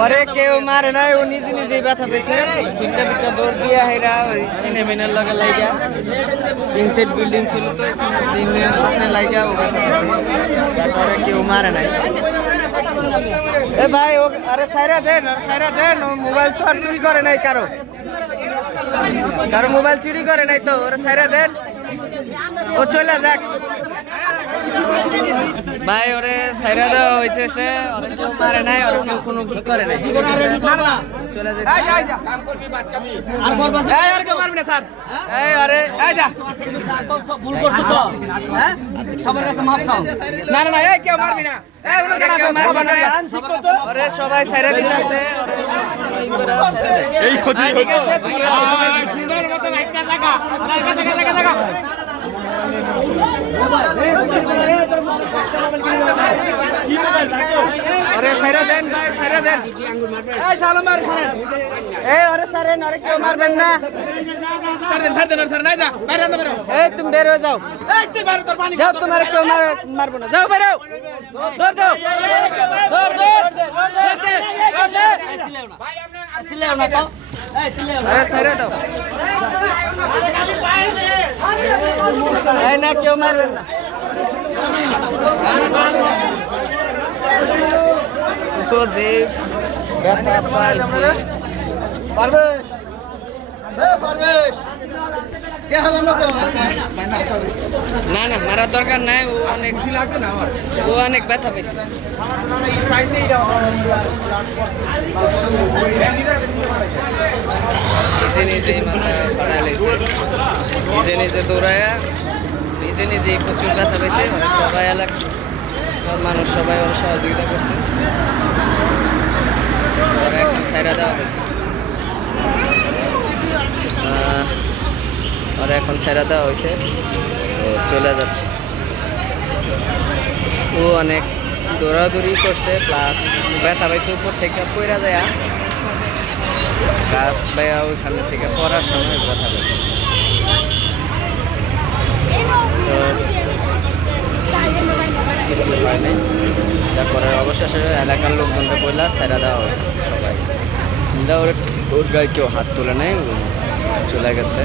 পরে কেউ মারে নাই, ও নিজে নিজেই ব্যথা পেয়েছে। সিটটা পিঠটা দৌড় দিয়ে হেরা চিনে মেনের লগে লাইগা, তিন সেট বিল্ডিং ছিল তো তিনের সাথে লাইগা ও ব্যথা পেয়েছে। তারপরে কেউ মারে নাই। এ ভাই ও আরে সাইরা দেন, ও মোবাইল তো আর চুরি করে নাই, কারো মোবাইল চুরি করে নাই তো, ওরা সাইরা দেন, ও চলে যাক। ভাই ওরে সাইরা দেওয়া হইতেছে, ওরা কেউ মারে নাই, ওরা কেউ কোনো কি করে নাই, চলে যেতে। এই আরে ভুল করছো তো, সবার কাছে মাফ চাও। না না এই কেউ মারবি না, ওরে সবাই সাইরা দিতেছে, এই ক্ষতি ঠিক আছে। अरे साइरा देन भाई, साइरा देन। ए सालो मार खाने। ए अरे सारे नरे क्यों मार बनना? सर देन सर नहीं जा। बाहर आना बेरो। ए तुम बेरो जाओ। ए तुम बाहर उतर पानी। जाओ तुम्हारे क्यों मार बना। जाओ बेरो। दौड़ दो। दौड़ दो। दे। सिले ना तो। ए सिले। अरे साइरा दो। ए ना क्यों मार बनना? तो दे ব্যথা পাইছে। পারবেশ কে হলো না না মারা দরকার নাই, ও অনেক ব্যথা পাইছে। নিজে মাথা ফাটাইছে, নিজে দৌড়ায়া নিজে প্রচুর ব্যথা পাইছে। সবাই এলাকা মানুষ সবাই ওর সহযোগিতা করছে, ওরা এখন ছাইরা দেওয়া হয়েছে, ওরা এখন ছাইরা দেওয়া হয়েছে, চলে যাচ্ছে। ও অনেক দৌড়াদৌড়ি করছে, প্লাস ব্যথা পাইছে, উপর থেকে পড়া যায় গাছ পাইয়া ওইখান থেকে পড়ার সময় ব্যথা পাইছে। কিছু হয় নাই, যা করার অবশেষে এলাকার লোকজনকে বললা ছেড়ে দেওয়া হয়েছে। সবাই ওর গায়ে কেউ হাত তুলে নেয়, চলে গেছে।